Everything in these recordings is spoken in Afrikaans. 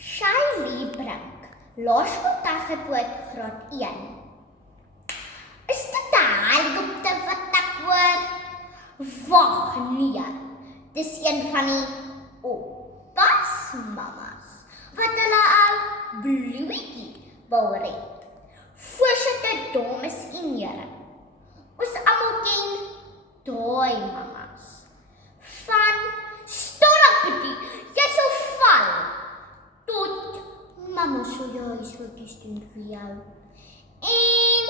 Shai Brink, laerskooltegnipoort graad 1. Is dit 'n helikopter wat ek hoor? Wag, nee. Dis een van die pasmamas wat hulle ou bloetjie wou red. Voorsitter, dames en here, ons almal ken daai mamas van storappetie, jy sal val, tot mama sou jou huiswerkies doen vir jou. En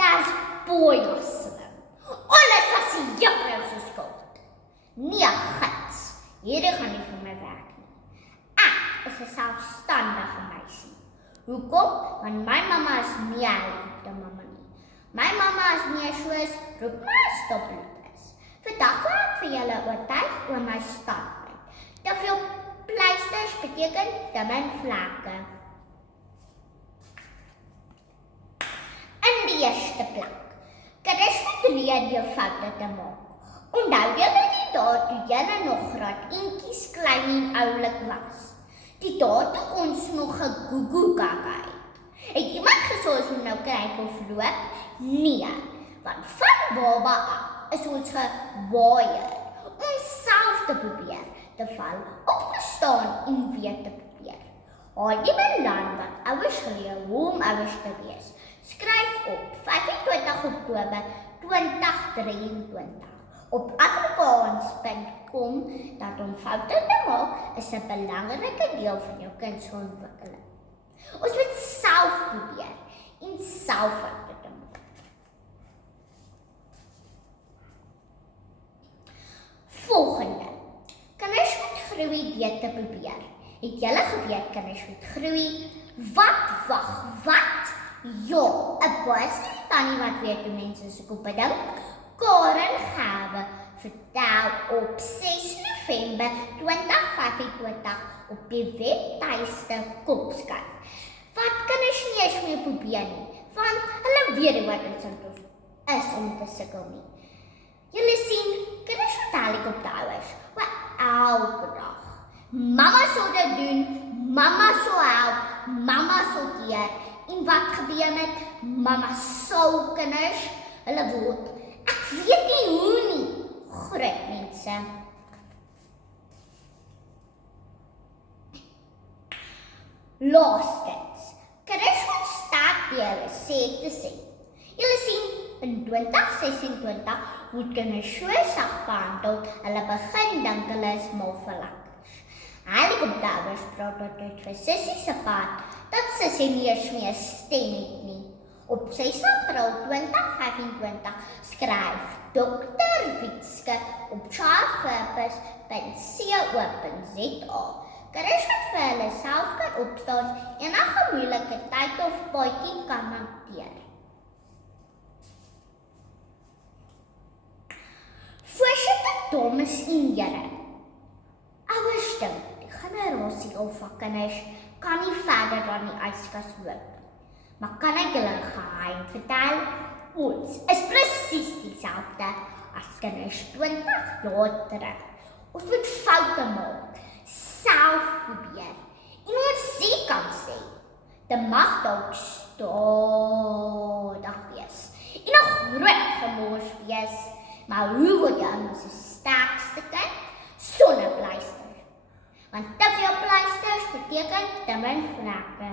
jy's baie slim. Alles was die juffrou se skuld. Nee, gits, hierdie gaan nie vir my werk nie. Ek is 'n selfstandige meisie. Hoekom? Want my mamma is nie 'n helikoptermamma nie. My mamma is meer soos roep my stopbloed is. Vandag wil ek vir julle oortuig oor my standpunt. Te veel pleisters beteken te min vlekke. In die eerste plek, kinders moet leer jou foute te maak. Onthou julle die dae toe julle nog graad eentjies klein en oulik was? Die dae toe ons nog gegoogel het. Het iemand gesê ons moet nou kruip of loop? Nee, want van baba af is ons gewaaid om self te probeer te val, opgestaan en weer te probeer. Haal jy belang wat ouers geleer hoe om ouers te wees? Skryf op 25 Oktober 2023 op afrikaans.com dat om foute te maak is 'n belangrike deel van jou kind se ontwikkeling. Ons moet self probeer en self foute te maak. Volgende. Kinders moet groei deur te probeer. Het julle geweet kinders moet groei? Wat? Ja, 'n baie slim tannie wat weet hoe mense se koppe dink. Karen Gawe vertel op 6 November 2025 op die webtuiste Kopskyf. Wat kinders nie eens meer probeer nie, want hulle weet nie wat dit is om te sukkel nie. Julle sien, kinders met helikopterouers, wat elke dag. Mama sal dit doen, mama sal help, mama sal keer. En wat gebeur met mama sal kinders? Hulle word, ek weet nie hoe nie, groot mense. Laastens, kinders moet sterk deur sê te sê. Julle sien, in 2026 moet kinders so sag behandel, hulle begin dink hulle is mal vir lekkers. Helikopterouers praat altyd vir Sissie se paat, dat Sissie nie eens meer stem het nie. Op 6 April 2025 skryf Dr. Witske op childpurpose.co.za. Kinders wat vir hulle self kan opstaan enige moeilike tyd of paadjie kan hanteer. Voorsitter, dames en here, ouers dink die generasie alfa kinders kan nie verder dan die yskas loop. Maar kan ek julle 'n geheim vertel? Ons is presies dieselfde as kinders 20 jaar terug. Ons moet foute maak, self probeer. En ons kan sê, dit mag dalk stadig wees. En nog groot gemors wees. Maar hoe word jy as 'n sterkste kind sonder pleisters? Want te veel pleisters beteken te min vlekke.